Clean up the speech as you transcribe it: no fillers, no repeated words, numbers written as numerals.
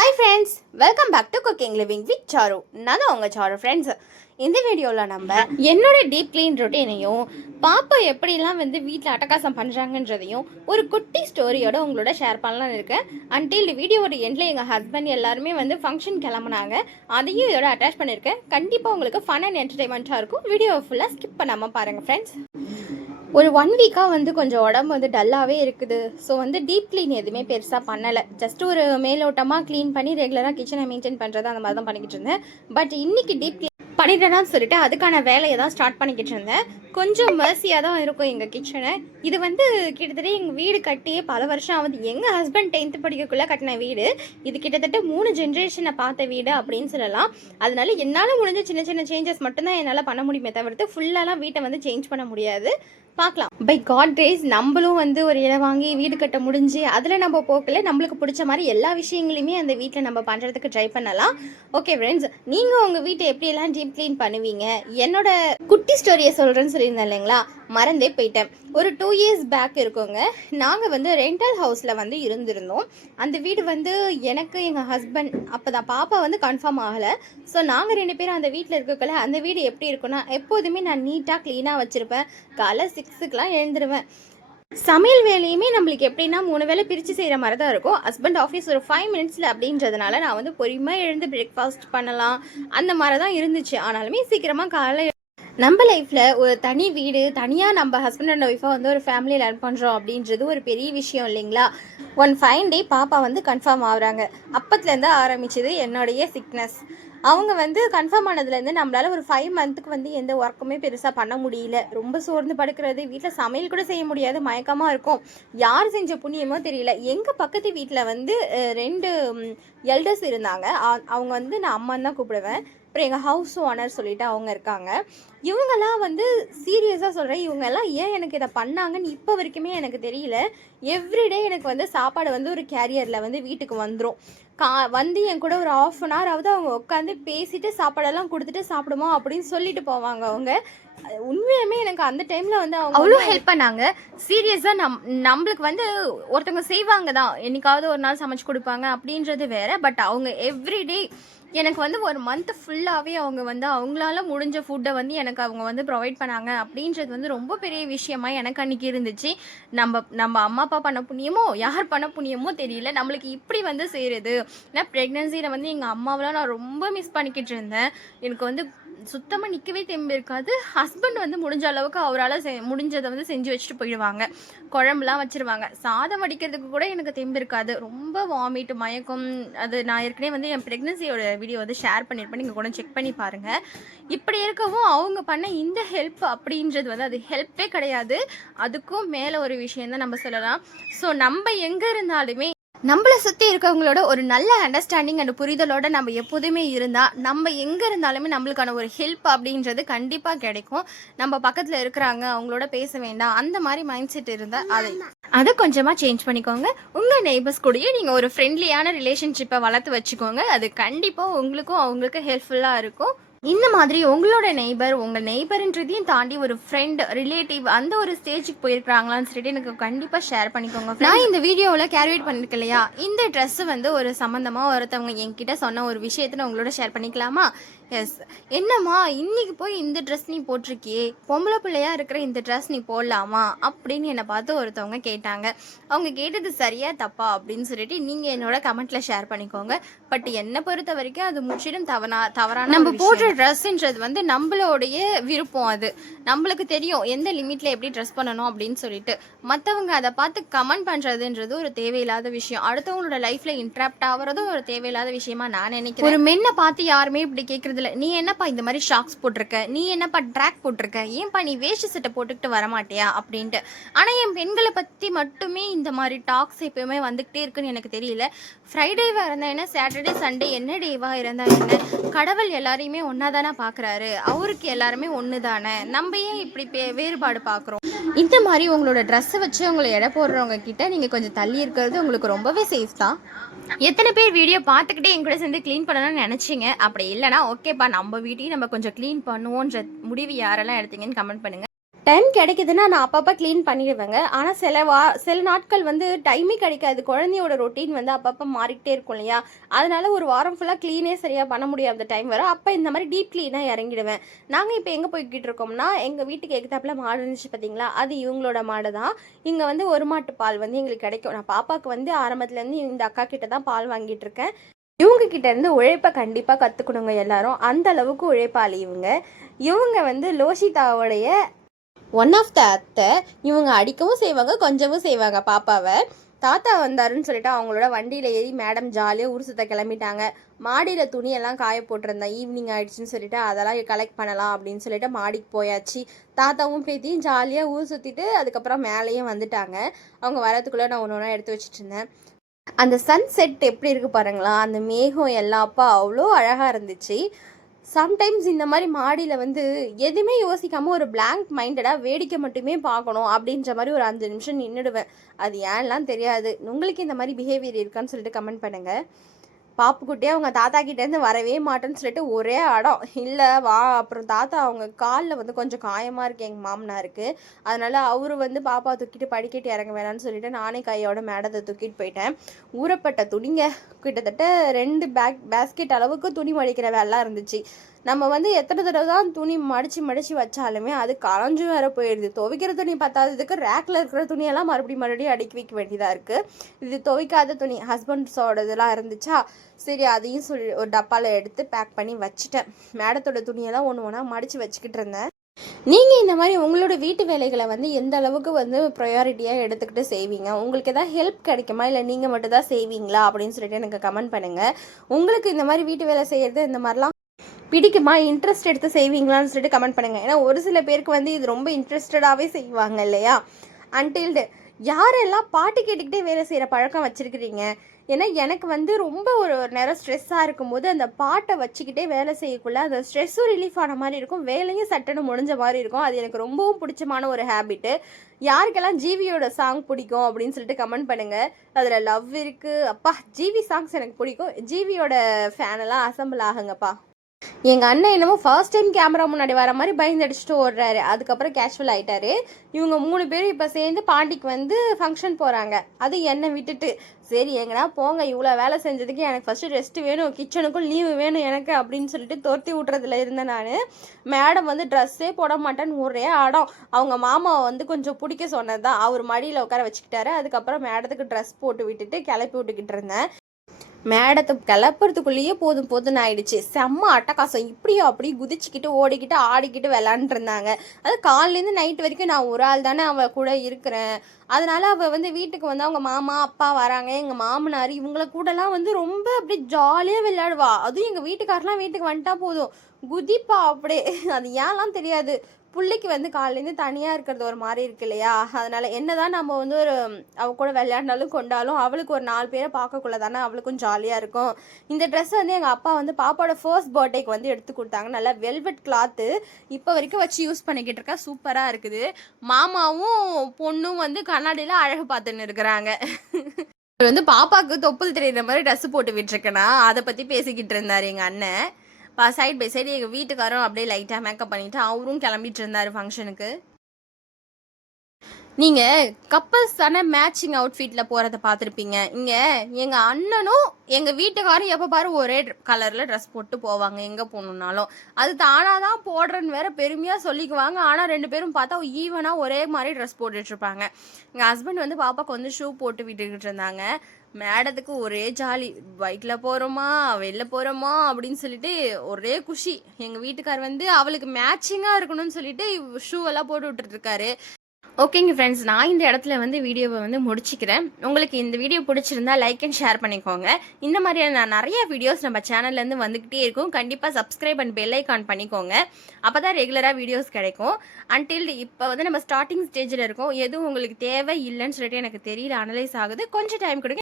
Hi friends, welcome back to cooking living with Charu. நான் தான் உங்கள் சாரு ஃப்ரெண்ட்ஸ். இந்த வீடியோவில் நம்ம என்னோட டீப் க்ளீன் ரொட்டீனையும் பாப்பா எப்படிலாம் வீட்டில் அட்டகாசம் பண்ணுறாங்கன்றதையும் ஒரு குட்டி ஸ்டோரியோட உங்களோட ஷேர் பண்ணலான்னு இருக்கேன். அன்டில் வீடியோட எண்டில் எங்கள் ஹஸ்பண்ட் எல்லாருமே ஃபங்க்ஷன் கிளம்புனாங்க. அதையும் இதோட அட்டாச் பண்ணியிருக்கேன். கண்டிப்பாக உங்களுக்கு ஃபன் அண்ட் என்டர்டைன்மெண்ட்டாக இருக்கும். வீடியோவை ஃபுல்லாக ஸ்கிப் பண்ணாமல் பாருங்கள் ஃப்ரெண்ட்ஸ். ஒரு 1 வீக்காக கொஞ்சம் உடம்பு டல்லாகவே இருக்குது. ஸோ டீப் க்ளீன் எதுவுமே பெருசாக பண்ணலை. ஜஸ்ட் ஒரு மேலோட்டமாக க்ளீன் பண்ணி ரெகுலராக கிச்சனை மெயின்டைன் பண்ணுறது அந்த மாதிரி தான் பண்ணிக்கிட்டு இருந்தேன். பட் இன்னைக்கு டீப் க்ளீன் பண்ணிட்டேன்னு சொல்லிட்டு அதுக்கான வேலையை தான் ஸ்டார்ட் பண்ணிக்கிட்டு இருந்தேன். கொஞ்சம் மெர்சியாக தான் இருக்கும் எங்கள் கிச்சனை. இது கிட்டத்தட்ட எங்கள் வீடு கட்டியே பல வருஷம் ஆகுது. எங்கள் ஹஸ்பண்ட் 10th படிக்கக்குள்ளே கட்டின வீடு. இது கிட்டத்தட்ட 3 ஜென்ரேஷனை பார்த்த வீடு அப்படின்னு சொல்லலாம். அதனால என்னால் முடிஞ்ச சின்ன சின்ன சேஞ்சஸ் மட்டும்தான் என்னால் பண்ண முடியுமே தவிர்த்து ஃபுல்லாலாம் வீட்டை சேஞ்ச் பண்ண முடியாது. பார்க்கலாம். பை காட் டேஸ் நம்மளும் ஒரு இடம் வாங்கி வீடு கட்ட முடிஞ்சு அதில் நம்ம போக்கல நம்மளுக்கு பிடிச்ச மாதிரி எல்லா விஷயங்களையுமே அந்த வீட்டில் நம்ம பண்ணுறதுக்கு ட்ரை பண்ணலாம். ஓகே ஃப்ரெண்ட்ஸ், நீங்கள் உங்கள் வீட்டை எப்படியெல்லாம் டீப் க்ளீன் பண்ணுவீங்க என்னோட குட்டி ஸ்டோரியை சொல்கிறேன்னு சொல்லியிருந்தேன் இல்லைங்களா, மறந்தே போயிட்டேன். ஒரு 2 years பேக் இருக்கோங்க. நாங்கள் ரெண்டல் ஹவுஸில் இருந்திருந்தோம். அந்த வீடு எனக்கு எங்கள் ஹஸ்பண்ட் அப்போ தான் பாப்பா கன்ஃபார்ம் ஆகலை. ஸோ நாங்கள் 2 பேரும் அந்த வீட்டில் இருக்கக்குள்ள அந்த வீடு எப்படி இருக்குன்னா, எப்போதுமே நான் நீட்டாக க்ளீனாக வச்சுருப்பேன். காலை 6க்குலாம் எழுந்துருவேன். சமையல் வேலையுமே நம்மளுக்கு எப்படின்னா 3 வேளை பிரித்து செய்கிற மாதிரி தான் இருக்கும். ஹஸ்பண்ட் ஆஃபீஸ் ஒரு 5 minutesல அப்படின்றதுனால நான் பொறுமையாக எழுந்து பிரேக்ஃபாஸ்ட் பண்ணலாம் அந்த மாதிரி தான் இருந்துச்சு. ஆனாலுமே சீக்கிரமாக காலை நம்ம லைஃப்பில் ஒரு தனி வீடு தனியாக நம்ம ஹஸ்பண்ட் அண்ட் ஒய்ஃபாக ஒரு ஃபேமிலி லேர்ன் பண்ணுறோம் அப்படின்றது ஒரு பெரிய விஷயம் இல்லைங்களா. ஒன் ஃபைன் டே பாப்பா கன்ஃபார்ம் ஆகுறாங்க. அப்பத்துலேருந்து ஆரம்பிச்சது என்னுடைய சிக்னஸ். அவங்க கன்ஃபார்ம் ஆனதுலேருந்து நம்மளால் ஒரு 5 monthக்கு எந்த ஒர்க்குமே பெருசாக பண்ண முடியல. ரொம்ப சோர்ந்து படுக்கிறது, வீட்டில் சமையல் கூட செய்ய முடியாது, மயக்கமாக இருக்கும். யார் செஞ்ச புண்ணியமோ தெரியல. எங்கள் பக்கத்து வீட்டில் 2 எல்டர்ஸ் இருந்தாங்க. அவங்க நான் அம்மான்னு தான் கூப்பிடுவேன். அப்புறம் எங்கள் ஹவுஸ் ஓனர் சொல்லிட்டு அவங்க இருக்காங்க. இவங்கெல்லாம் சீரியஸாக சொல்கிறேன், இவங்கெல்லாம் ஏன் எனக்கு இதை பண்ணாங்கன்னு இப்போ வரைக்குமே எனக்கு தெரியல. எவ்ரிடே எனக்கு சாப்பாடு ஒரு கேரியரில் வீட்டுக்கு வந்துடும். என் கூட ஒரு 1/2 hour ஆகுது அவங்க உட்காந்து பேசிட்டு சாப்பாடெல்லாம் கொடுத்துட்டு சாப்பிடுமா அப்படின்னு சொல்லிட்டு போவாங்க. அவங்க உண்மையுமே எனக்கு அந்த டைமில் அவங்க அவ்வளோ ஹெல்ப் பண்ணாங்க. சீரியஸாக நம்மளுக்கு ஒருத்தவங்க செய்வாங்க தான், என்னைக்காவது ஒரு நாள் சமைச்சு கொடுப்பாங்க அப்படின்றது வேற. பட் அவங்க எவ்ரிடே எனக்கு ஒரு மந்த் ஃபுல்லாகவே அவங்க அவங்களால முடிஞ்ச ஃபுட்டை எனக்கு அவங்க ப்ரொவைட் பண்ணாங்க அப்படின்றது ரொம்ப பெரிய விஷயமா எனக்கு அன்றைக்கி இருந்துச்சு. நம்ம அம்மா அப்பா பண்ண புண்ணியமோ யார் பண்ண புண்ணியமோ தெரியல, நம்மளுக்கு இப்படி செய்கிறது. ஏன்னா ப்ரெக்னென்சியில் எங்கள் அம்மாவெலாம் நான் ரொம்ப மிஸ் பண்ணிக்கிட்டு இருந்தேன். எனக்கு சுத்தமாக நிற்கவே தெம்பு இருக்காது. ஹஸ்பண்ட் முடிஞ்ச அளவுக்கு அவரால் முடிஞ்சதை செஞ்சு வச்சுட்டு போயிடுவாங்க. குழம்புலாம் வச்சுருவாங்க. சாதம் வடிக்கிறதுக்கு கூட எனக்கு தெம்பு இருக்காது. ரொம்ப வாமிட், மயக்கம். அது நான் ஏற்கனவே என் ப்ரெக்னன்சியோட வீடியோ ஷேர் பண்ணியிருப்பேன், நீங்கள் கூட செக் பண்ணி பாருங்கள். இப்படி இருக்கவும் அவங்க பண்ண இந்த ஹெல்ப் அப்படின்றது அது ஹெல்ப்பே கிடையாது, அதுக்கும் மேலே ஒரு விஷயந்தான் நம்ம சொல்லலாம். ஸோ நம்ம எங்கே இருந்தாலுமே நம்மளை சுற்றி இருக்கவங்களோட ஒரு நல்ல அண்டர்ஸ்டாண்டிங் அண்ட் புரிதலோடு நம்ம எப்போதுமே இருந்தால் நம்ம எங்கே இருந்தாலுமே நம்மளுக்கான ஒரு ஹெல்ப் அப்படின்றது கண்டிப்பாக கிடைக்கும். நம்ம பக்கத்தில் இருக்கிறாங்க, அவங்களோட பேச வேண்டாம், அந்த மாதிரி மைண்ட் செட் இருந்தால் அதை கொஞ்சமாக சேஞ்ச் பண்ணிக்கோங்க. உங்கள் நெய்பர்ஸ் கூடயே நீங்கள் ஒரு ஃப்ரெண்ட்லியான ரிலேஷன்ஷிப்பை வளர்த்து வச்சுக்கோங்க. அது கண்டிப்பாக உங்களுக்கும் அவங்களுக்கு ஹெல்ப்ஃபுல்லாக இருக்கும். இந்த மாதிரி உங்களோட நெய்பர், உங்கள் நெய்பர்ன்றதையும் தாண்டி ஒரு ஃப்ரெண்ட், ரிலேட்டிவ் அந்த ஒரு ஸ்டேஜுக்கு போயிருக்கிறாங்களான்னு சொல்லிட்டு எனக்கு கண்டிப்பாக ஷேர் பண்ணிக்கோங்க. நான் இந்த வீடியோவில் கேரிவேட் பண்ணியிருக்கேன் இல்லையா, இந்த ட்ரெஸ்ஸு ஒரு சம்மந்தமாக ஒருத்தவங்க என்கிட்ட சொன்ன ஒரு விஷயத்தை உங்களோட ஷேர் பண்ணிக்கலாமா? எஸ். என்னம்மா இன்றைக்கி போய் இந்த ட்ரெஸ் நீ போட்டிருக்கியே, பொம்பளை பிள்ளையாக இருக்கிற இந்த ட்ரெஸ் நீ போடலாமா அப்படின்னு என்னை பார்த்து ஒருத்தவங்க கேட்டாங்க. அவங்க கேட்டது சரியா தப்பா அப்படின்னு சொல்லிட்டு நீங்கள் என்னோட கமெண்ட்டில் ஷேர் பண்ணிக்கோங்க. பட் என்னை பொறுத்த வரைக்கும் அது முற்றிலும் தவறான நம்ம போடுற ட்ரெஸ்ஸுன்றது நம்மளோடைய விருப்பம். அது நம்மளுக்கு தெரியும் எந்த லிமிட்டில் எப்படி ட்ரெஸ் பண்ணணும் அப்படின்னு சொல்லிட்டு. மற்றவங்க அதை பார்த்து கமெண்ட் பண்ணுறதுன்றது ஒரு தேவையில்லாத விஷயம். அடுத்தவங்களோட லைஃப்பில் இன்ட்ராப்ட் ஆகிறதும் ஒரு தேவையில்லாத விஷயமா நான் நினைக்கிறேன். ஒரு மென்னை பார்த்து யாருமே இப்படி கேட்குறது, நீ என்னப்பா இந்த மாதிரி ஷாக்ஸ் போட்டிருக்க, நீ என்னப்பா ட்ராக் போட்டிருக்க, ஏன்பா நீ வேஷ்டி சட்டை போட்டுக்கிட்டு வரமாட்டியா அப்படின்ட்டு. ஆனால் என் பெண்களை பற்றி மட்டுமே இந்த மாதிரி டாக்ஸ் எப்பயுமே வந்துக்கிட்டே இருக்குன்னு எனக்கு தெரியல. ஃப்ரைடேவாக இருந்தால் என்ன, சாட்டர்டே சண்டே என்ன டேவாக இருந்தால் என்ன, கடவுள் எல்லாரையுமே ஒன்றா தானே பார்க்குறாரு. அவருக்கு எல்லாருமே ஒன்று தானே, நம்ம ஏன் இப்படி வேறுபாடு பார்க்குறோம்? இந்த மாதிரி உங்களோட ட்ரெஸ்ஸை வச்சு உங்களை எடை போடுறவங்க கிட்ட நீங்கள் கொஞ்சம் தள்ளி இருக்கிறது உங்களுக்கு ரொம்பவே சேஃப் தான். எத்தனை பேர் வீடியோ பார்த்துக்கிட்டே என் கூட சேர்ந்து க்ளீன் பண்ணணும்னு நினச்சிங்க? அப்படி இல்லைனா ஓகேப்பா நம்ம வீட்டையும் நம்ம கொஞ்சம் க்ளீன் பண்ணுவோன்ற முடிவு யாரெல்லாம் எடுத்தீங்கன்னு கமெண்ட் பண்ணுங்கள். டைம் கிடைக்குதுன்னா நான் அப்பப்போ க்ளீன் பண்ணிடுவேங்க. ஆனால் சில நாட்கள் வந்து டைமே கிடைக்காது. குழந்தையோட ரொட்டீன் வந்து அப்பப்போ மாறிக்கிட்டே இருக்கும் இல்லையா? அதனால ஒரு வாரம் ஃபுல்லாக க்ளீனே சரியாக பண்ண முடியாத டைம் வரும். அப்போ இந்த மாதிரி டீப் க்ளீனாக இறங்கிடுவேன். நாங்கள் இப்போ எங்கே போய்கிட்டு இருக்கோம்னா, எங்கள் வீட்டுக்கு எகுத்தாப்புல மாடு இருந்துச்சு பார்த்தீங்களா? அது இவங்களோட மாடு தான். இங்கே வந்து ஒரு மாட்டு பால் வந்து எங்களுக்கு கிடைக்கும். நான் பாப்பாவுக்கு வந்து ஆரம்பத்துலேருந்து இந்த அக்கா கிட்ட தான் பால் வாங்கிட்டு இருக்கேன். இவங்க கிட்ட இருந்து உழைப்பை கண்டிப்பாக கற்றுக்கணுங்க எல்லாரும். அந்த அளவுக்கு உழைப்பாளி இவங்க. இவங்க வந்து லோஷிதாவோடைய ஒன் ஆஃப் த அத்தை. இவங்க அடிக்கவும் செய்வாங்க, கொஞ்சமும் செய்வாங்க பாப்பாவை. தாத்தா வந்தாருன்னு சொல்லிட்டு அவங்களோட வண்டியில் ஏறி மேடம் ஜாலியாக ஊர் சுத்த கிளம்பிட்டாங்க. மாடியில் துணியெல்லாம் காய போட்டிருந்தேன், ஈவினிங் ஆயிடுச்சுன்னு சொல்லிட்டு அதெல்லாம் கலெக்ட் பண்ணலாம் அப்படின்னு சொல்லிட்டு மாடிக்கு போயாச்சு. தாத்தாவும் பேத்தியும் ஜாலியாக ஊர் சுற்றிட்டு அதுக்கப்புறம் மேலேயும் வந்துட்டாங்க. அவங்க வரதுக்குள்ளே நான் ஒன்று ஒன்றா எடுத்து வச்சுட்டு இருந்தேன். அந்த சன்செட் எப்படி இருக்குது பாருங்களா, அந்த மேகம் எல்லாம் அப்போ அவ்வளோ அழகாக இருந்துச்சு. சம்டைம்ஸ் இந்த மாதிரி மாடியில் வந்து எதுவுமே யோசிக்காமல் ஒரு பிளாங்க் மைண்டடாக வேடிக்கை மட்டுமே பார்க்கணும் அப்படின்ற மாதிரி ஒரு 5 நிமிஷம் நின்றுடுவேன். அது ஏன்லாம் தெரியாது. உங்களுக்கு இந்த மாதிரி பிஹேவியர் இருக்கான்னு சொல்லிட்டு கமெண்ட் பண்ணுங்கள். பாப்புக்குட்டியே அவங்க தாத்தா கிட்டேருந்து வரவே மாட்டேன்னு சொல்லிட்டு ஒரே அடம். இல்லை வா. அப்புறம் தாத்தா அவங்க காலில் வந்து கொஞ்சம் காயமாக இருக்குது எங்கள் மாமனாருக்கு. அதனால் அவரு வந்து பாப்பா தூக்கிட்டு படிக்கட்டு இறங்க வேணான்னு சொல்லிட்டு நானே கையோட மேடத்தை தூக்கிட்டு போயிட்டேன். ஊறப்பட்ட துணிங்க கிட்டத்தட்ட 2 பேஸ்கெட் அளவுக்கு துணி மடிக்கிற வேலைலாம் இருந்துச்சு. நம்ம வந்து எத்தனை தடவை தான் துணி மடித்து வச்சாலுமே அது களைஞ்சும் வேற போயிடுது. துவைக்கிற துணி பத்தாததுக்கு ரேக்கில் இருக்கிற துணியெல்லாம் மறுபடியும் அடுக்கி வைக்க வேண்டியதாக இருக்குது. இது துவைக்காத துணி ஹஸ்பண்ட்ஸோட இதெல்லாம் இருந்துச்சா, சரி அதையும் சொல்லி ஒரு டப்பாவில் எடுத்து பேக் பண்ணி வச்சுட்டேன். மேடத்தோட துணியெல்லாம் ஒன்று ஒன்றா மடித்து வச்சுக்கிட்டு இருந்தேன். நீங்கள் இந்த மாதிரி உங்களோட வீட்டு வேலைகளை வந்து எந்த அளவுக்கு வந்து ப்ரையாரிட்டியாக எடுத்துக்கிட்டு செய்வீங்க? உங்களுக்கு எதாவது ஹெல்ப் கிடைக்குமா, இல்லை நீங்கள் மட்டும் தான் செய்வீங்களா அப்படின்னு சொல்லிட்டு எனக்கு கமெண்ட் பண்ணுங்கள். உங்களுக்கு இந்த மாதிரி வீட்டு வேலை செய்கிறது இந்த மாதிரிலாம் பிடிக்குமா, இன்ட்ரெஸ்ட் எடுத்து செய்வீங்களான்னு சொல்லிட்டு கமெண்ட் பண்ணுங்கள். ஏன்னா ஒரு சில பேருக்கு வந்து இது ரொம்ப இன்ட்ரெஸ்டடாகவே செய்வாங்க இல்லையா? அன்டில்டு யாரெல்லாம் பாட்டு கேட்டுக்கிட்டே வேலை செய்கிற பழக்கம் வச்சுருக்கிறீங்க? ஏன்னா எனக்கு வந்து ரொம்ப ஒரு நேரம் ஸ்ட்ரெஸ்ஸாக இருக்கும்போது அந்த பாட்டை வச்சுக்கிட்டே வேலை செய்யக்குள்ள அந்த ஸ்ட்ரெஸ்ஸும் ரிலீஃப் ஆன மாதிரி இருக்கும், வேலையும் சட்டன்னு முடிஞ்ச மாதிரி இருக்கும். அது எனக்கு ரொம்பவும் பிடிச்சமான ஒரு ஹேபிட்டு. யாருக்கெல்லாம் ஜிவியோட சாங் பிடிக்கும் அப்படின்னு சொல்லிட்டு கமெண்ட் பண்ணுங்கள். அதில் லவ் இருக்குது. அப்பா ஜிவி சாங்ஸ் எனக்கு பிடிக்கும். ஜிவியோட ஃபேனெல்லாம் அசம்பிள் ஆகுங்கப்பா. எங்கள் அண்ணன் என்னமோ ஃபர்ஸ்ட் டைம் கேமரா முன்னாடி வர மாதிரி பயந்து அடிச்சுட்டு ஓடுறாரு. அதுக்கப்புறம் கேஷுவல் ஆகிட்டாரு. இவங்க 3 பேரும் இப்போ சேர்ந்து பாண்டிக்கு வந்து ஃபங்க்ஷன் போகிறாங்க. அது என்னை விட்டுட்டு. சரி எங்கடா போங்க, இவ்வளோ வேலை செஞ்சதுக்கு எனக்கு ஃபஸ்ட்டு ரெஸ்ட்டு வேணும், கிச்சனுக்கும் லீவு வேணும் எனக்கு அப்படின்னு சொல்லிட்டு துரத்தி விட்றதுல இருந்தேன் நான். மேடம் வந்து ட்ரெஸ்ஸே போட மாட்டேன்னு ஒரே ஆடம். அவங்க மாமாவை வந்து கொஞ்சம் பிடிக்க சொன்னது தான். அவர் மடியில் உட்கார வச்சுக்கிட்டாரு. அதுக்கப்புறம் மேடத்துக்கு ட்ரெஸ் போட்டு விட்டுட்டு கிளப்பி விட்டுக்கிட்டு இருந்தேன். மேடத்தை கிளப்புறதுக்குள்ளேயே போதும்னு ஆயிடுச்சு. செம்ம அட்டகாசம். இப்படியோ அப்படி குதிச்சுக்கிட்டு ஓடிக்கிட்டு ஆடிக்கிட்டு விளாண்டுருந்தாங்க. அது காலையிலேருந்து நைட்டு வரைக்கும் நான் ஒரு ஆள் தானே அவள் கூட இருக்கிறேன். அதனால அவள் வந்து வீட்டுக்கு வந்து அவங்க மாமா அப்பா வராங்க, எங்கள் மாமனார் இவங்கள கூடலாம் வந்து ரொம்ப அப்படியே ஜாலியாக விளையாடுவா. அதுவும் எங்கள் வீட்டுக்காரெலாம் வீட்டுக்கு வந்துட்டா போதும் குதிப்பா அப்படியே. அது ஏன்லாம் தெரியாது. பிள்ளைக்கு வந்து காலையிலேருந்து தனியாக இருக்கிறது ஒரு மாதிரி இருக்கு இல்லையா? அதனால் என்ன தான் நம்ம வந்து ஒரு அவ கூட விளையாடினாலும் கொண்டாலும் அவளுக்கு ஒரு 4 பேரை பார்க்கக்குள்ள தானே அவளுக்கும் ஜாலியாக இருக்கும். இந்த ட்ரெஸ் வந்து எங்கள் அப்பா வந்து பாப்பாவோட ஃபர்ஸ்ட் பர்த்டேக்கு வந்து எடுத்து கொடுத்தாங்க. நல்லா வெல்வெட் கிளாத்து இப்போ வரைக்கும் வச்சு யூஸ் பண்ணிக்கிட்டு இருக்கா. சூப்பராக இருக்குது. மாமாவும் பொண்ணும் வந்து கண்ணாடியில் அழகு பார்த்துன்னு இருக்கிறாங்க. வந்து பாப்பாவுக்கு தொப்புள் தெரியுற மாதிரி ட்ரெஸ் போட்டு விட்டுருக்கேனா அதை பற்றி பேசிக்கிட்டு இருந்தார் எங்கள் அண்ணன். சைட் பை சைடு எங்கள் வீட்டுக்காரும் அப்படியே லைட்டாக மேக்கப் பண்ணிவிட்டு அவரும் கிளம்பிட்டு இருந்தார் ஃபங்க்ஷனுக்கு. நீங்கள் கப்பல்ஸ் தானே மேட்சிங் அவுட்ஃபிட்டில் போகிறத பார்த்துருப்பீங்க. இங்கே எங்கள் அண்ணனும் எங்கள் வீட்டுக்காரும் எப்போ பாரு ஒரே கலரில் ட்ரெஸ் போட்டு போவாங்க எங்கே போகணுன்னாலும். அது தானாக தான் போடுறேன்னு வேற பெருமையாக சொல்லிக்குவாங்க. ஆனால் 2 பேரும் பார்த்தா ஈவனாக ஒரே மாதிரி ட்ரெஸ் போட்டுட்ருப்பாங்க. எங்கள் ஹஸ்பண்ட் வந்து பாப்பாவுக்கு வந்து ஷூ போட்டு விட்டுக்கிட்டு இருந்தாங்க. மேடத்துக்கு ஒரே ஜாலி. பைக்கில் போகிறோமா வெளில போகிறோமா அப்படின்னு சொல்லிட்டு ஒரே குஷி. எங்கள் வீட்டுக்கார் வந்து அவளுக்கு மேட்சிங்காக இருக்கணும்னு சொல்லிட்டு ஷூவெல்லாம் போட்டு விட்டுருக்காரு. ஓகேங்க ஃப்ரெண்ட்ஸ், நான் இந்த இடத்துல வந்து வீடியோவை வந்து முடிச்சுக்கிறேன். உங்களுக்கு இந்த வீடியோ பிடிச்சிருந்தா லைக் அண்ட் ஷேர் பண்ணிக்கோங்க. இந்த மாதிரியான நான் நிறைய வீடியோஸ் நம்ம சேனல்லேருந்து வந்துக்கிட்டே இருக்கும். கண்டிப்பாக சப்ஸ்கிரைப் அண்ட் பெல் ஐக்கான் பண்ணிக்கோங்க. அப்போ தான் ரெகுலராக வீடியோஸ் கிடைக்கும். அன்டில் இப்போ வந்து நம்ம ஸ்டார்டிங் ஸ்டேஜில் இருக்கோம். எதுவும் உங்களுக்கு தேவை இல்லைன்னு சொல்லிட்டு எனக்கு தெரியல, அனலைஸ் ஆகுது. கொஞ்சம் டைம் கொடுங்க.